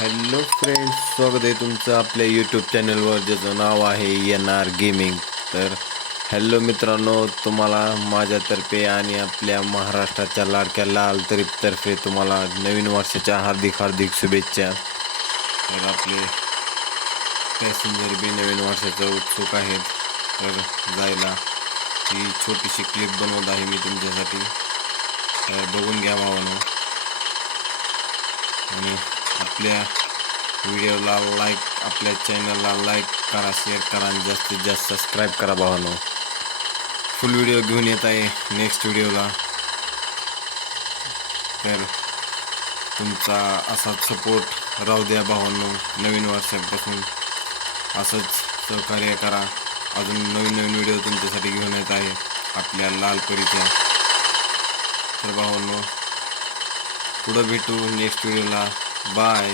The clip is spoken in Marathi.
हॅलो फ्रेंड्स स्वागत आहे तुमचं आपल्या यूट्यूब चॅनलवर ज्याचं नाव आहे एन आर गेमिंग तर हॅलो मित्रांनो तुम्हाला माझ्यातर्फे आणि आपल्या महाराष्ट्राच्या लाडक्या लाल तर्फे तुम्हाला नवीन वर्षाच्या हार्दिक हार्दिक शुभेच्छा. तर आपले पॅसेंजर बी नवीन वर्षाचं उत्सुक आहेत. तर जायला ही छोटीशी क्लिप बनवत आहे मी तुमच्यासाठी. तर बघून घ्या भावानं. आणि आपल्या व्हिडिओला लाईक आपल्या चॅनलला लाईक करा शेअर करा आणि जास्तीत जास्त सबस्क्राईब करा भावानो. फुल व्हिडिओ घेऊन येत आहे नेक्स्ट व्हिडिओला तर तुमचा असाच सपोर्ट राहू द्या भावांनो नवीन वर्षापासून. असंच सहकार्य करा. अजून नवीन नवीन व्हिडिओ तुमच्यासाठी घेऊन येत आहे आपल्या लाल परीच्या तर भावांनो पुढं भेटू नेक्स्ट व्हिडिओला बाय